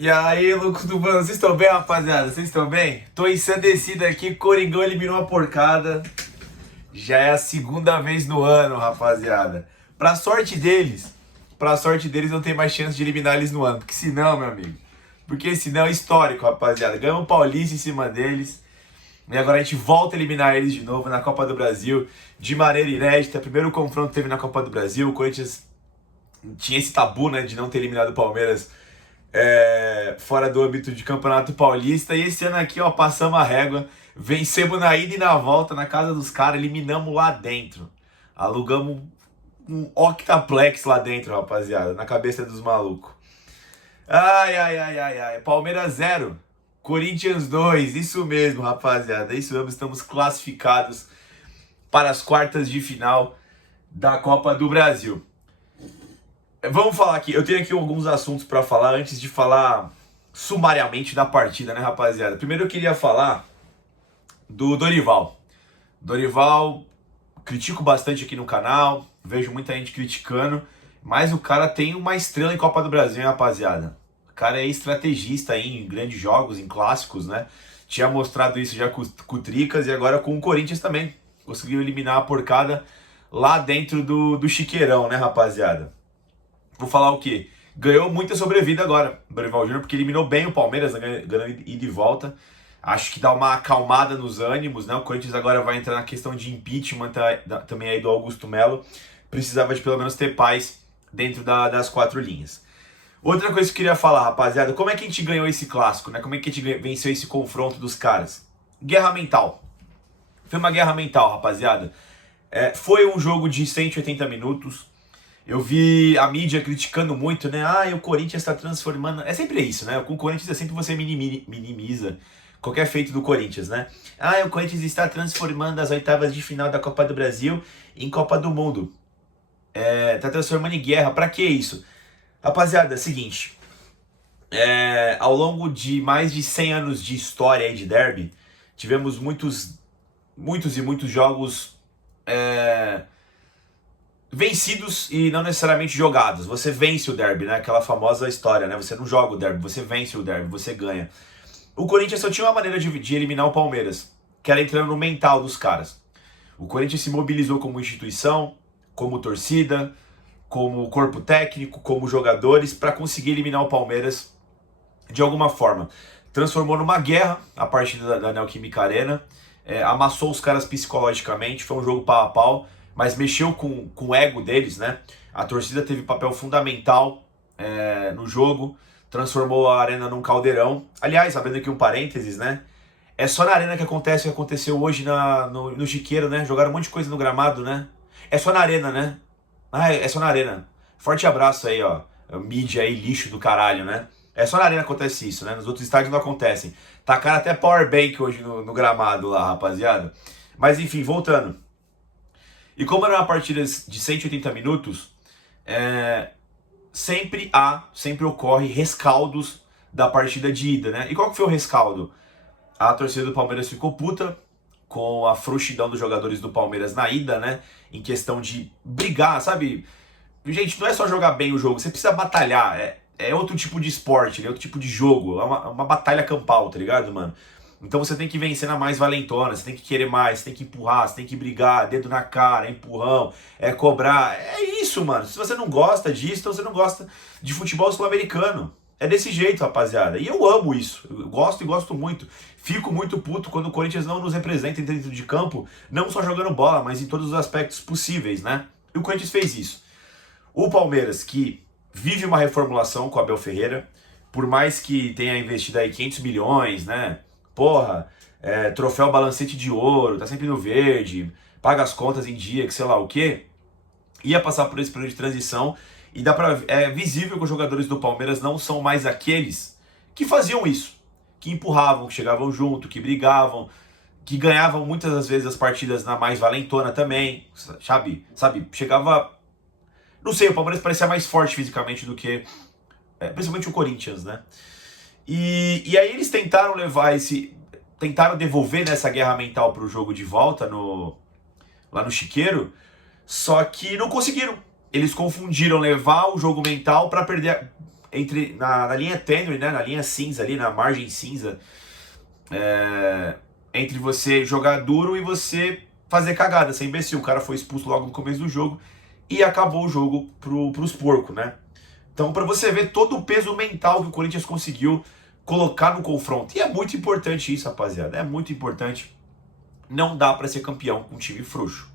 E aí, loucos do bando, vocês estão bem, rapaziada? Vocês estão bem? Tô ensandecido aqui, Coringão eliminou uma porcada. Já é a segunda vez no ano, rapaziada. Pra sorte deles não tem mais chance de eliminar eles no ano. Porque senão, meu amigo, porque senão é histórico, rapaziada. Ganhamos o Paulista em cima deles. E agora a gente volta a eliminar eles de novo na Copa do Brasil, de maneira inédita. Primeiro confronto que teve na Copa do Brasil, o Corinthians tinha esse tabu, né, de não ter eliminado o Palmeiras fora do âmbito de Campeonato Paulista. E esse ano aqui, ó, passamos a régua, vencemos na ida e na volta na casa dos caras, eliminamos lá dentro. Alugamos um octaplex lá dentro, rapaziada, na cabeça dos malucos. Ai, ai, ai, ai, ai. Palmeiras 0, Corinthians 2, isso mesmo, rapaziada. Isso mesmo, estamos classificados para as quartas de final da Copa do Brasil. Vamos falar aqui, eu tenho aqui alguns assuntos para falar antes de falar sumariamente da partida, né, rapaziada? Primeiro eu queria falar do Dorival. Dorival, critico bastante aqui no canal, vejo muita gente criticando, mas o cara tem uma estrela em Copa do Brasil, hein, rapaziada? O cara é estrategista aí em grandes jogos, em clássicos, né? Tinha mostrado isso já com o Tricas e agora com o Corinthians também. Conseguiu eliminar a porcada lá dentro do Chiqueirão, né, rapaziada? Vou falar o quê? Ganhou muita sobrevida agora, o Dorival Júnior, porque eliminou bem o Palmeiras, né, ganhando ida e volta. Acho que dá uma acalmada nos ânimos, né? O Corinthians agora vai entrar na questão de impeachment também aí do Augusto Melo. Precisava de pelo menos ter paz dentro das quatro linhas. Outra coisa que eu queria falar, rapaziada, como é que a gente ganhou esse clássico, né? Como é que a gente venceu esse confronto dos caras? Guerra mental. Foi uma guerra mental, rapaziada. Foi um jogo de 180 minutos. Eu vi a mídia criticando muito, né? Ah, o Corinthians está transformando... É sempre isso, né? Com o Corinthians é sempre você minimiza qualquer feito do Corinthians, né? Ah, o Corinthians está transformando as oitavas de final da Copa do Brasil em Copa do Mundo. Tá transformando em guerra. Pra que isso? Rapaziada, é o seguinte. Ao longo de mais de 100 anos de história aí de derby, tivemos muitos e muitos jogos... vencidos e não necessariamente jogados. Você vence o derby, né? Aquela famosa história, né? Você não joga o derby, você vence o derby, você ganha. O Corinthians só tinha uma maneira de eliminar o Palmeiras, que era entrando no mental dos caras. O Corinthians se mobilizou como instituição, como torcida, como corpo técnico, como jogadores, para conseguir eliminar o Palmeiras de alguma forma. Transformou numa guerra a partida da Neoquímica Arena, amassou os caras psicologicamente, foi um jogo pau a pau, mas mexeu com o ego deles, né? A torcida teve papel fundamental no jogo, transformou a arena num caldeirão. Aliás, abrindo aqui um parênteses, né? É só na arena que acontece o que aconteceu hoje no Chiqueiro, né? Jogaram um monte de coisa no gramado, né? É só na arena, né? Ah, é só na arena. Forte abraço aí, ó. Mídia aí, lixo do caralho, né? É só na arena que acontece isso, né? Nos outros estádios não acontecem. Tacaram até powerbank hoje no gramado lá, rapaziada. Mas enfim, voltando. E como era uma partida de 180 minutos, sempre ocorre rescaldos da partida de ida, né? E qual que foi o rescaldo? A torcida do Palmeiras ficou puta com a frouxidão dos jogadores do Palmeiras na ida, né? Em questão de brigar, sabe? Gente, não é só jogar bem o jogo, você precisa batalhar. É outro tipo de esporte, é outro tipo de jogo. É uma batalha campal, tá ligado, mano? Então você tem que vencer na mais valentona, você tem que querer mais, você tem que empurrar, você tem que brigar, dedo na cara, empurrão, cobrar. É isso, mano. Se você não gosta disso, então você não gosta de futebol sul-americano. É desse jeito, rapaziada. E eu amo isso. Eu gosto e gosto muito. Fico muito puto quando o Corinthians não nos representa dentro de campo, não só jogando bola, mas em todos os aspectos possíveis, né? E o Corinthians fez isso. O Palmeiras, que vive uma reformulação com o Abel Ferreira, por mais que tenha investido aí 500 milhões, né? Porra, troféu balancete de ouro, tá sempre no verde, paga as contas em dia, que sei lá o quê, ia passar por esse período de transição e é visível que os jogadores do Palmeiras não são mais aqueles que faziam isso, que empurravam, que chegavam junto, que brigavam, que ganhavam muitas das vezes as partidas na mais valentona também, sabe? Chegava... Não sei, o Palmeiras parecia mais forte fisicamente do que... principalmente o Corinthians, né? E aí eles tentaram tentaram devolver nessa guerra mental pro jogo de volta lá no Chiqueiro, só que não conseguiram. Eles confundiram levar o jogo mental para perder, na linha tênue, né, na linha cinza ali, na margem cinza, entre você jogar duro e você fazer cagada, ser imbecil. O cara foi expulso logo no começo do jogo e acabou o jogo pros porcos, né? Então, para você ver todo o peso mental que o Corinthians conseguiu colocar no confronto. E é muito importante isso, rapaziada. É muito importante. Não dá para ser campeão com um time frouxo.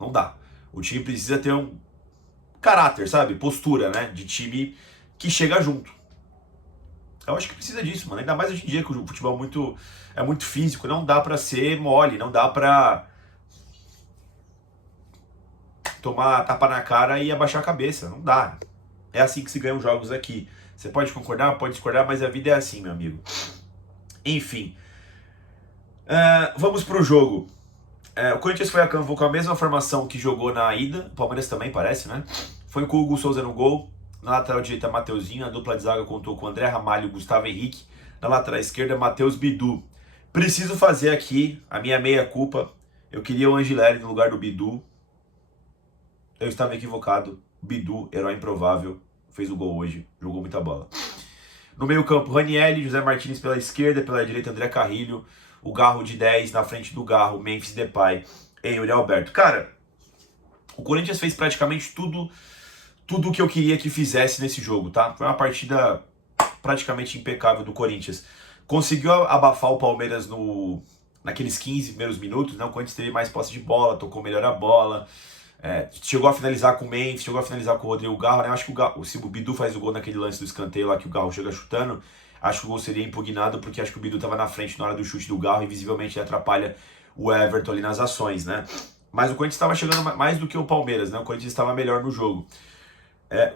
Não dá. O time precisa ter um caráter, sabe? Postura, né? De time que chega junto. Eu acho que precisa disso, mano. Ainda mais hoje em dia que o futebol é muito físico. Não dá pra ser mole. Não dá pra tomar tapa na cara e abaixar a cabeça. Não dá. É assim que se ganham jogos aqui. Você pode concordar, pode discordar, mas a vida é assim, meu amigo. Enfim. Vamos pro jogo. O Corinthians foi a campo com a mesma formação que jogou na ida. O Palmeiras também parece, né? Foi com o Hugo Souza no gol. Na lateral direita, Mateuzinho. A dupla de zaga contou com André Ramalho e Gustavo Henrique. Na lateral esquerda, Matheus Bidu. Preciso fazer aqui a minha meia-culpa. Eu queria o Angileri no lugar do Bidu. Eu estava equivocado. Bidu, herói improvável, fez o gol hoje. Jogou muita bola. No meio campo, Ranieri, José Martins pela esquerda. Pela direita, André Carrilho. O Garro de 10, na frente do Garro, Memphis Depay e Yuri Alberto. Cara, o Corinthians fez praticamente tudo o que eu queria que fizesse nesse jogo, tá? Foi uma partida praticamente impecável do Corinthians. Conseguiu abafar o Palmeiras naqueles 15 primeiros minutos, né? O Corinthians teve mais posse de bola, tocou melhor a bola. Chegou a finalizar com o Memphis, chegou a finalizar com o Rodrigo Garro, né? Eu acho que se o Bidu faz o gol naquele lance do escanteio lá que o Garro chega chutando, acho que o gol seria impugnado, porque acho que o Bidu estava na frente na hora do chute do Garro e visivelmente ele atrapalha o Everton ali nas ações, né? Mas o Corinthians estava chegando mais do que o Palmeiras, né? O Corinthians estava melhor no jogo.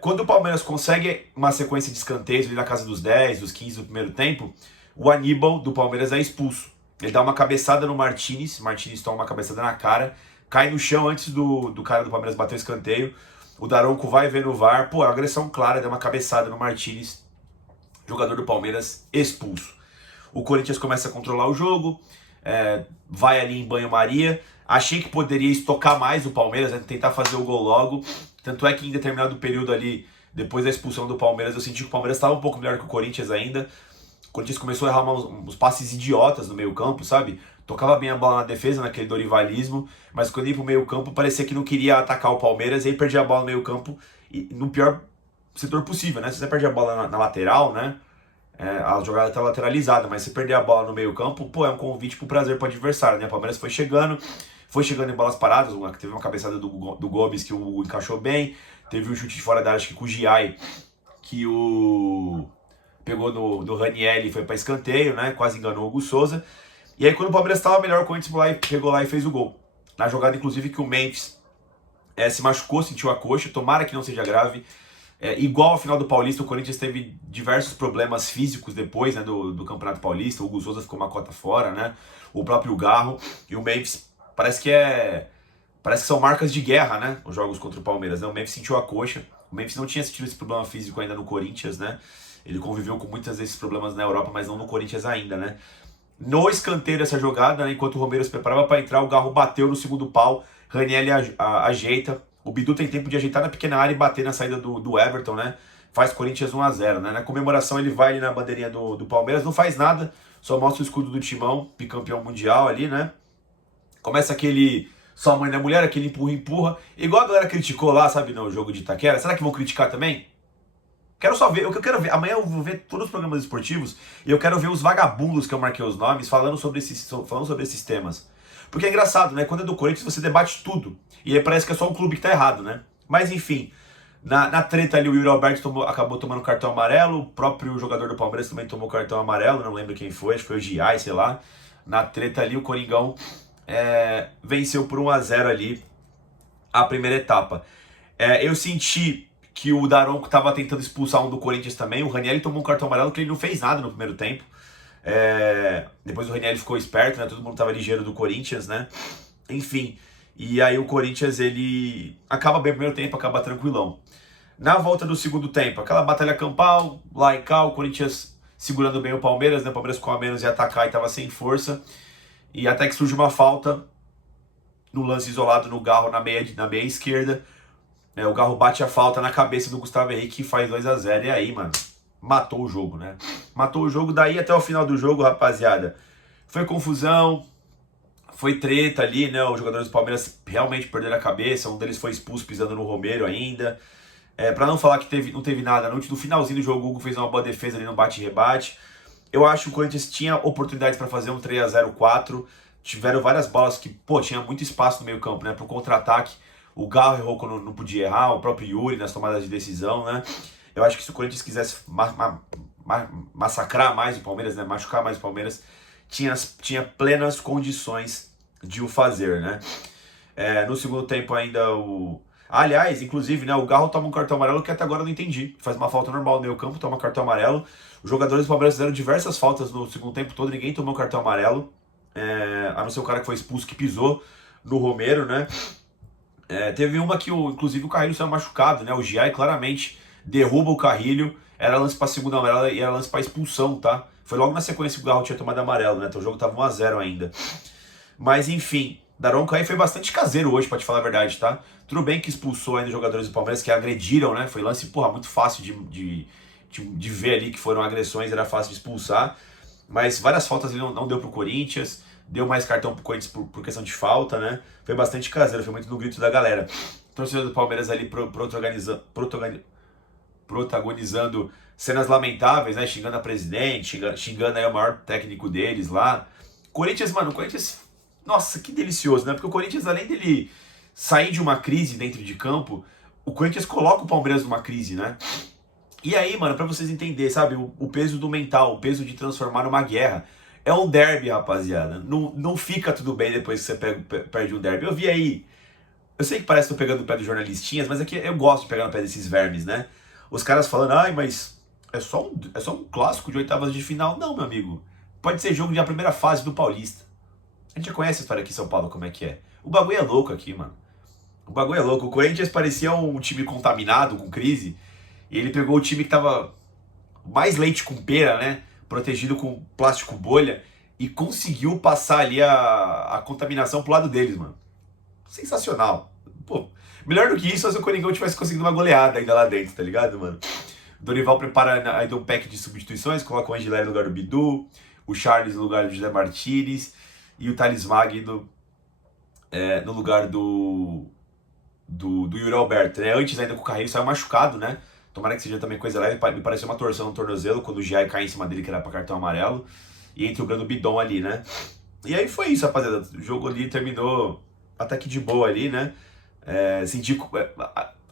Quando o Palmeiras consegue uma sequência de escanteios ali na casa dos 10, dos 15 do primeiro tempo, o Aníbal do Palmeiras é expulso. Ele dá uma cabeçada no Martínez toma uma cabeçada na cara, cai no chão antes do cara do Palmeiras bater o escanteio. O Daronco vai ver no VAR, pô, agressão clara, deu uma cabeçada no Martínez, jogador do Palmeiras expulso. O Corinthians começa a controlar o jogo, vai ali em banho-maria. Achei que poderia estocar mais o Palmeiras, né, tentar fazer o gol logo. Tanto é que em determinado período ali, depois da expulsão do Palmeiras, eu senti que o Palmeiras estava um pouco melhor que o Corinthians ainda. O Corinthians começou a errar uns passes idiotas no meio campo, sabe? Tocava bem a bola na defesa, naquele dorivalismo, mas quando ia pro meio campo parecia que não queria atacar o Palmeiras, e aí perdia a bola no meio campo, e no pior setor possível, né? Se você perde a bola na lateral, né? A jogada tá lateralizada, mas se perder a bola no meio campo, pô, é um convite pro prazer pro adversário, né? O Palmeiras foi chegando em bolas paradas, teve uma cabeçada do Gomes que o Hugo encaixou bem, teve um chute de fora da área, acho que com o Giai, que o pegou do Ranieri e foi para escanteio, né? Quase enganou o Hugo Souza. E aí quando o Palmeiras estava melhor, o Corinthians chegou lá e fez o gol. Na jogada, inclusive, que o Memphis se machucou, sentiu a coxa, tomara que não seja grave. Igual ao final do Paulista, o Corinthians teve diversos problemas físicos depois, né, do Campeonato Paulista. O Hugo Souza ficou uma cota fora, né? O próprio Garro. E o Memphis parece que são marcas de guerra, né? Os jogos contra o Palmeiras, né? O Memphis sentiu a coxa. O Memphis não tinha sentido esse problema físico ainda no Corinthians, né? Ele conviveu com muitos desses problemas na Europa, mas não no Corinthians ainda, né? No escanteio dessa jogada, né, enquanto o Romero se preparava para entrar, o Garro bateu no segundo pau, Ranieri ajeita, o Bidu tem tempo de ajeitar na pequena área e bater na saída do Everton, né? Faz Corinthians 1-0, né? Na comemoração ele vai ali na bandeirinha do Palmeiras, não faz nada, só mostra o escudo do Timão, bicampeão mundial ali, né? Começa aquele só a mãe da mulher, aquele empurra, igual a galera criticou lá, sabe, no jogo de Itaquera. Será que vão criticar também? Quero só ver, eu quero ver, amanhã eu vou ver todos os programas esportivos e eu quero ver os vagabundos que eu marquei os nomes falando sobre esses temas. Porque é engraçado, né? Quando é do Corinthians você debate tudo e aí parece que é só o clube que tá errado, né? Mas enfim, na treta ali o Yuri Alberto acabou tomando cartão amarelo, o próprio jogador do Palmeiras também tomou cartão amarelo, não lembro quem foi, acho que foi o Giai, sei lá. Na treta ali o Coringão venceu por 1-0 ali a primeira etapa. Eu senti que o Daronco estava tentando expulsar um do Corinthians também. O Ranieri tomou um cartão amarelo que ele não fez nada no primeiro tempo. Depois o Ranieri ficou esperto, né? Todo mundo estava ligeiro do Corinthians, né? Enfim, e aí o Corinthians, ele acaba bem o primeiro tempo, acaba tranquilão. Na volta do segundo tempo, aquela batalha campal, lá e cá, o Corinthians segurando bem o Palmeiras, né? O Palmeiras com a menos ia atacar e estava sem força. E até que surge uma falta no lance isolado no Garro na meia esquerda. O Garro bate a falta na cabeça do Gustavo Henrique e faz 2-0. E aí, mano, matou o jogo, né? Matou o jogo daí até o final do jogo, rapaziada. Foi confusão, foi treta ali, né? Os jogadores do Palmeiras realmente perderam a cabeça. Um deles foi expulso pisando no Romero ainda. Pra não falar que não teve nada, no finalzinho do jogo o Hugo fez uma boa defesa ali no bate-rebate. Eu acho que o Corinthians tinha oportunidades para fazer um 3-0-4. Tiveram várias bolas que, pô, tinha muito espaço no meio campo, né? Pro contra-ataque. O Galo errou quando não podia errar, o próprio Yuri nas tomadas de decisão, né? Eu acho que se o Corinthians quisesse massacrar mais o Palmeiras, né? Machucar mais o Palmeiras, tinha plenas condições de o fazer, né? No segundo tempo ainda o... Aliás, inclusive, né, o Garro toma um cartão amarelo que até agora eu não entendi. Faz uma falta normal no meio campo, toma cartão amarelo. Os jogadores do Palmeiras fizeram diversas faltas no segundo tempo todo, ninguém tomou cartão amarelo. A não ser o cara que foi expulso, que pisou no Romero, né? Teve uma que, inclusive, o Carrilho saiu machucado, né? O Giai claramente derruba o Carrilho. Era lance pra segunda amarela e era lance pra expulsão, tá? Foi logo na sequência que o Garro tinha tomado amarelo, né? Então o jogo tava 1-0 ainda. Mas, enfim, Daronco aí foi bastante caseiro hoje, pra te falar a verdade, tá? Tudo bem que expulsou ainda os jogadores do Palmeiras que agrediram, né? Foi lance, porra, muito fácil de ver ali que foram agressões, era fácil de expulsar. Mas várias faltas ele não deu pro Corinthians, deu mais cartão pro Corinthians por questão de falta, né? Foi bastante caseiro, foi muito no grito da galera. Torcedor do Palmeiras ali protagonizando cenas lamentáveis, né? Xingando a presidente, xingando aí o maior técnico deles lá. Corinthians, mano, o Corinthians, nossa, que delicioso, né? Porque o Corinthians, além dele sair de uma crise dentro de campo, o Corinthians coloca o Palmeiras numa crise, né? E aí, mano, pra vocês entenderem, sabe, o peso do mental, o peso de transformar numa guerra. É um derby, rapaziada. Não fica tudo bem depois que você perde um derby. Eu vi aí, eu sei que parece que tô pegando o pé dos jornalistinhas, mas é que eu gosto de pegar no pé desses vermes, né? Os caras falando, ai, mas é só um clássico de oitavas de final. Não, meu amigo. Pode ser jogo de a primeira fase do Paulista. A gente já conhece a história aqui em São Paulo, como é que é. O bagulho é louco aqui, mano. O bagulho é louco. O Corinthians parecia um time contaminado, com crise. E ele pegou o time que tava mais leite com pera, né? Protegido com plástico bolha. E conseguiu passar ali a contaminação pro lado deles, mano. Sensacional. Pô, melhor do que isso é se o Coringão tivesse conseguido uma goleada ainda lá dentro, tá ligado, mano? Dorival prepara ainda um pack de substituições, coloca o Angelé no lugar do Bidu, o Charles no lugar do José Martínez e o Thales Magno no lugar do Yuri Alberto, né? Antes ainda com o Carreiro saiu machucado, né? Tomara que seja também coisa leve, me pareceu uma torção no tornozelo quando o Giai cai em cima dele, que era pra cartão amarelo, e entra o Brando Bidon ali, né? E aí foi isso, rapaziada. O jogo ali terminou até que de boa ali, né?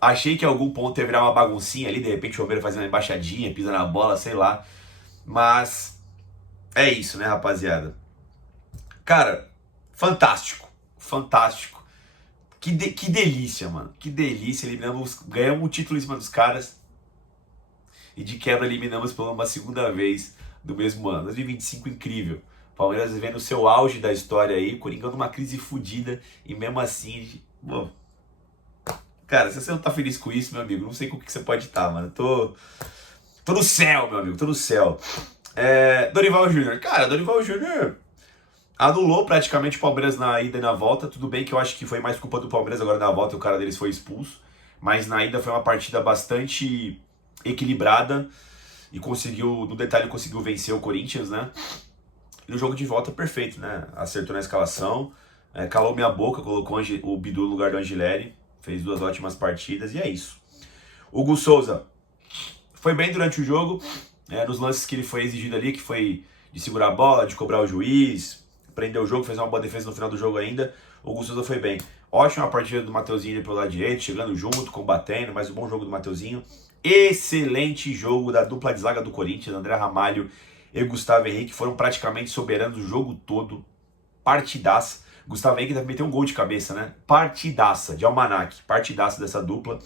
Achei que em algum ponto ia virar uma baguncinha ali, de repente o Romero fazendo uma embaixadinha, pisa na bola, sei lá. Mas é isso, né, rapaziada? Cara, fantástico. Fantástico. Que delícia, mano. Que delícia. Ganhamos o título em cima dos caras. E de quebra eliminamos por uma segunda vez do mesmo ano. 2025 incrível. Palmeiras vivendo o seu auge da história aí. Coringão numa crise fodida. E mesmo assim... Pô, cara, se você não tá feliz com isso, meu amigo, não sei com o que você pode estar, mano. Tô no céu, meu amigo. Tô no céu. Dorival Júnior. Cara, Dorival Júnior anulou praticamente o Palmeiras na ida e na volta. Tudo bem que eu acho que foi mais culpa do Palmeiras agora na volta e o cara deles foi expulso. Mas na ida foi uma partida bastante equilibrada e no detalhe conseguiu vencer o Corinthians, né? E no jogo de volta perfeito, né? Acertou na escalação, calou minha boca, colocou o Bidu no lugar do Angileri, fez 2 ótimas partidas e é isso. Hugo Souza foi bem durante o jogo, nos lances que ele foi exigido ali, que foi de segurar a bola, de cobrar o juiz, prender o jogo, fez uma boa defesa no final do jogo ainda. O Hugo Souza foi bem. Ótima partida do Mateuzinho pelo lado direito, chegando junto, combatendo, mas um bom jogo do Mateuzinho. Excelente jogo da dupla de zaga do Corinthians, André Ramalho e Gustavo Henrique, foram praticamente soberanos o jogo todo. Partidaça. Gustavo Henrique deve meter um gol de cabeça, né? Partidaça, de almanac. Partidaça dessa dupla.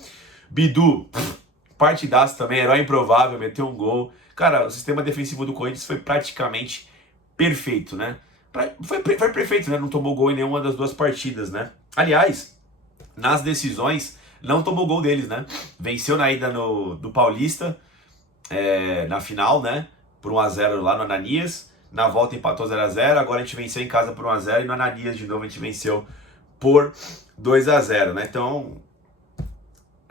Bidu, partidaça também, herói improvável, meteu um gol. Cara, o sistema defensivo do Corinthians foi praticamente perfeito, né? Foi perfeito, né? Não tomou gol em nenhuma das duas partidas, né? Aliás, nas decisões, não tomou gol deles, né? Venceu na ida do Paulista, na final, né? Por 1-0 lá no Ananias. Na volta empatou 0-0. Agora a gente venceu em casa por 1-0 e no Ananias de novo a gente venceu por 2-0, né? Então,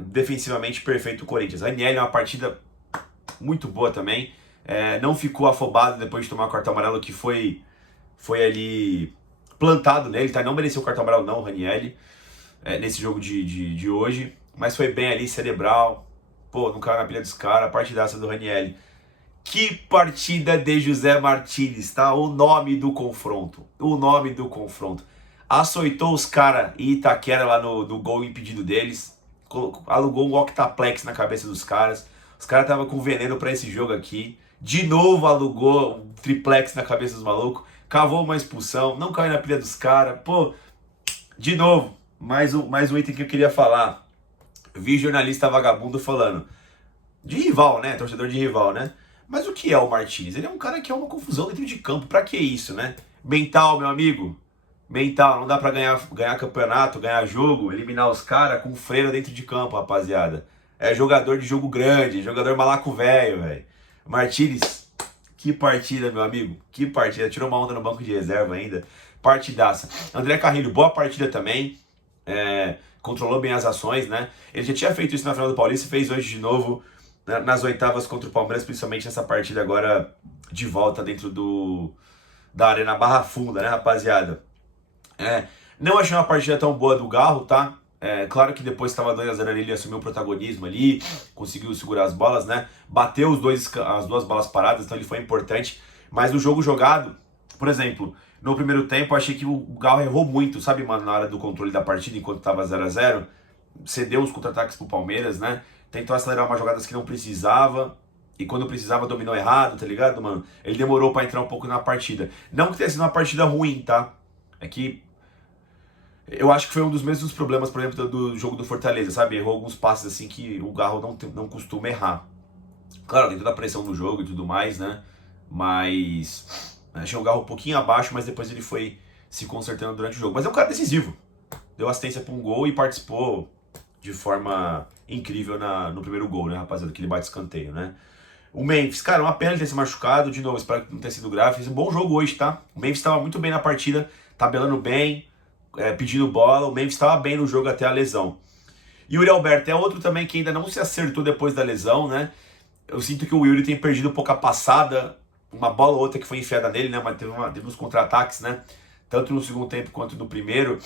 defensivamente perfeito o Corinthians. Ranieri é uma partida muito boa também. Não ficou afobado depois de tomar o cartão amarelo que foi ali plantado nele, tá? Não mereceu o cartão amarelo não, o Ranieri, nesse jogo de hoje. Mas foi bem ali, cerebral. Pô, não caiu na pilha dos caras, a partidaça do Ranieri. Que partida de José Martínez, tá? O nome do confronto. O nome do confronto. Açoitou os caras em Itaquera lá no gol impedido deles. Alugou um octaplex na cabeça dos caras. Os caras estavam com veneno pra esse jogo aqui. De novo alugou um triplex na cabeça dos malucos. Cavou uma expulsão. Não caiu na pilha dos caras. Pô, de novo, mais um item que eu queria falar. Vi jornalista vagabundo falando. De rival, né? Torcedor de rival, né? Mas o que é o Martínez? Ele é um cara que é uma confusão dentro de campo. Pra que isso, né? Mental, meu amigo. Mental. Não dá pra ganhar campeonato, ganhar jogo, eliminar os caras com freira dentro de campo, rapaziada. É jogador de jogo grande, jogador malaco velho, velho. Martínez, que partida, meu amigo. Que partida. Tirou uma onda no banco de reserva ainda. Partidaça. André Carrilho, boa partida também. Controlou bem as ações, né? Ele já tinha feito isso na final do Paulista e fez hoje de novo nas oitavas contra o Palmeiras, principalmente nessa partida agora de volta dentro da Arena Barra Funda, né, rapaziada? Não achei uma partida tão boa do Garro, tá? Claro que depois estava 2-0 ali, ele assumiu o protagonismo ali, conseguiu segurar as bolas, né? Bateu as duas bolas paradas, então ele foi importante. Mas no jogo jogado, por exemplo, no primeiro tempo, eu achei que o Garro errou muito, sabe, mano, na hora do controle da partida, enquanto estava 0-0. Cedeu os contra-ataques pro Palmeiras, né? Tentou acelerar umas jogadas que não precisava. E quando precisava, dominou errado, tá ligado, mano? Ele demorou pra entrar um pouco na partida. Não que tenha sido uma partida ruim, tá? É que eu acho que foi um dos mesmos problemas, por exemplo, do jogo do Fortaleza, sabe? Errou alguns passes assim que o Garro não costuma errar. Claro, tem toda a pressão do jogo e tudo mais, né? Mas achei o Garro um pouquinho abaixo, mas depois ele foi se consertando durante o jogo. Mas é um cara decisivo. Deu assistência pra um gol e participou de forma incrível no primeiro gol, né, rapaziada? Que ele bate escanteio, né? O Memphis, cara, uma pena ele ter se machucado. De novo, espero que não tenha sido grave. Fez um bom jogo hoje, tá? O Memphis estava muito bem na partida, tabelando bem, pedindo bola. O Memphis estava bem no jogo até a lesão. E o Yuri Alberto é outro também que ainda não se acertou depois da lesão, né? Eu sinto que o Yuri tem perdido pouca passada, uma bola ou outra que foi enfiada nele, né? Mas teve uns contra-ataques, né? Tanto no segundo tempo quanto no primeiro.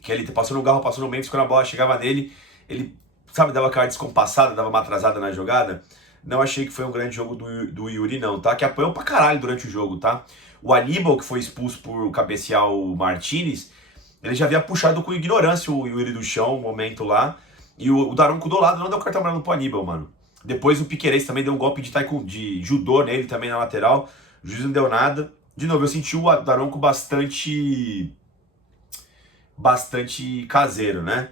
Que ele passou no Garro, passou no Memphis, quando a bola chegava nele, ele, sabe, dava aquela descompassada, dava uma atrasada na jogada. Não achei que foi um grande jogo do Yuri, não, tá? Que apanhou pra caralho durante o jogo, tá? O Aníbal, que foi expulso por cabecear o Martínez, ele já havia puxado com ignorância o Yuri do chão, um momento lá. E o Daronco do lado não deu cartão amarelo pro Aníbal, mano. Depois o Piquerez também deu um golpe de judô nele também na lateral. O juiz não deu nada. De novo, eu senti o Daronco bastante caseiro, né?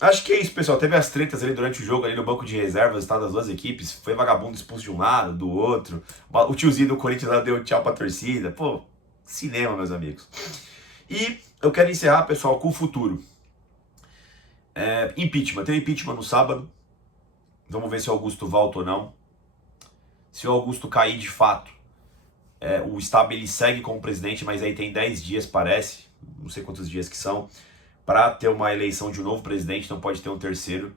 Acho que é isso, pessoal. Teve as tretas ali durante o jogo, ali no banco de reservas, tá, das duas equipes. Foi vagabundo expulso de um lado, do outro. O tiozinho do Corinthians lá deu tchau pra torcida. Pô, cinema, meus amigos. E eu quero encerrar, pessoal, com o futuro. Impeachment. Tem impeachment no sábado. Vamos ver se o Augusto volta ou não. Se o Augusto cair de fato, o Stab ele segue como presidente, mas aí tem 10 dias, parece. Não sei quantos dias que são, para ter uma eleição de um novo presidente, não pode ter um terceiro.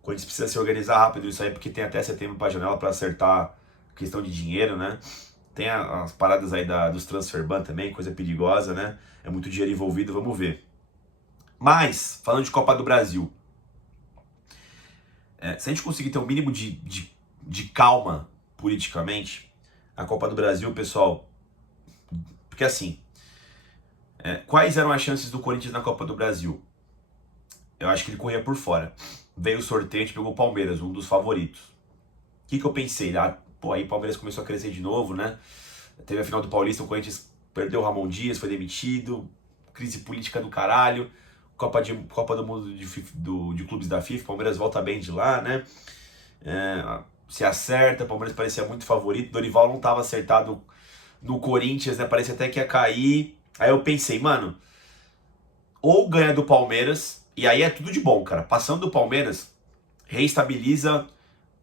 O Corinthians precisa se organizar rápido isso aí, porque tem até setembro para a janela para acertar questão de dinheiro, né? Tem as paradas aí dos transfer ban também, coisa perigosa, né? É muito dinheiro envolvido, vamos ver. Mas, falando de Copa do Brasil, se a gente conseguir ter um mínimo de calma politicamente, a Copa do Brasil, pessoal, porque assim, quais eram as chances do Corinthians na Copa do Brasil? Eu acho que ele corria por fora. Veio o sorteio, a gente pegou o Palmeiras, um dos favoritos. O que eu pensei? Pô, aí o Palmeiras começou a crescer de novo, né? Teve a final do Paulista, o Corinthians perdeu o Ramon Dias, foi demitido, crise política do caralho, Copa do Mundo de clubes da FIFA, o Palmeiras volta bem de lá, né? Se acerta, o Palmeiras parecia muito favorito, Dorival não estava acertado no Corinthians, né? Parecia até que ia cair. Aí eu pensei, mano, ou ganha do Palmeiras, e aí é tudo de bom, cara. Passando do Palmeiras, reestabiliza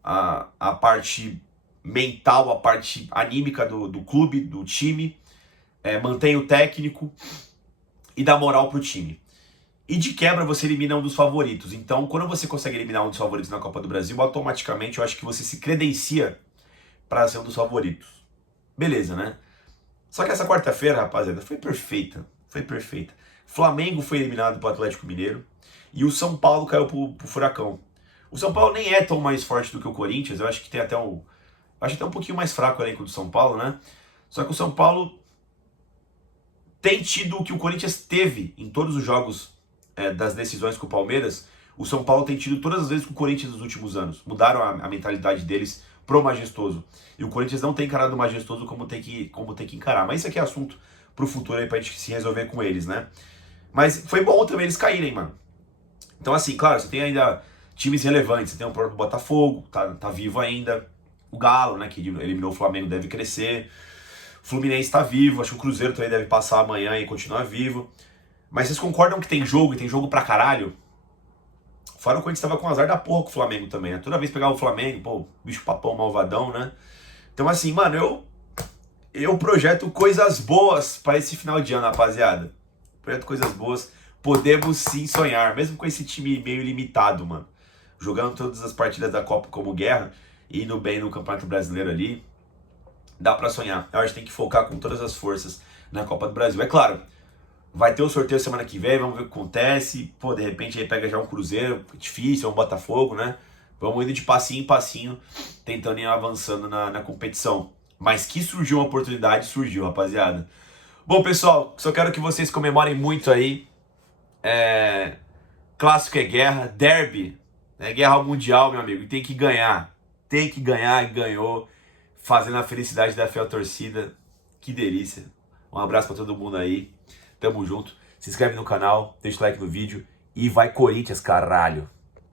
a parte mental, a parte anímica do clube, do time, mantém o técnico e dá moral pro time. E de quebra você elimina um dos favoritos. Então, quando você consegue eliminar um dos favoritos na Copa do Brasil, automaticamente eu acho que você se credencia para ser um dos favoritos. Beleza, né? Só que essa quarta-feira, rapaziada, foi perfeita. Foi perfeita. Flamengo foi eliminado pro Atlético Mineiro e o São Paulo caiu pro Furacão. O São Paulo nem é tão mais forte do que o Corinthians, eu acho que tem até acho até um pouquinho mais fraco o elenco do São Paulo, né? Só que o São Paulo tem tido o que o Corinthians teve em todos os jogos das decisões com o Palmeiras. O São Paulo tem tido todas as vezes com o Corinthians nos últimos anos. Mudaram a mentalidade deles pro majestoso. E o Corinthians não tem encarado o majestoso como tem que encarar. Mas isso aqui é assunto pro futuro aí pra gente se resolver com eles, né? Mas foi bom também eles caírem, mano. Então assim, claro, você tem ainda times relevantes. Você tem o próprio Botafogo, tá vivo ainda. O Galo, né, que eliminou o Flamengo, deve crescer. O Fluminense tá vivo. Acho que o Cruzeiro também deve passar amanhã e continuar vivo. Mas vocês concordam que tem jogo e tem jogo pra caralho? Fora o Corinthians tava com azar da porra com o Flamengo também, né? Toda vez pegava o Flamengo, pô, bicho papão malvadão, né? Então assim, mano, eu projeto coisas boas para esse final de ano, rapaziada. Projeto coisas boas. Podemos sim sonhar, mesmo com esse time meio limitado, mano. Jogando todas as partidas da Copa como guerra e indo bem no Campeonato Brasileiro ali, dá pra sonhar. Eu acho que tem que focar com todas as forças na Copa do Brasil. É claro, vai ter o sorteio semana que vem, vamos ver o que acontece. Pô, de repente aí pega já um Cruzeiro, difícil, um Botafogo, né? Vamos indo de passinho em passinho, tentando ir avançando na competição. Mas que surgiu uma oportunidade, surgiu, rapaziada. Bom, pessoal, só quero que vocês comemorem muito aí. Clássico é guerra, derby é guerra mundial, meu amigo. E tem que ganhar. Tem que ganhar e ganhou. Fazendo a felicidade da fiel torcida. Que delícia. Um abraço pra todo mundo aí. Tamo junto. Se inscreve no canal, deixa o like no vídeo. E vai Corinthians, caralho.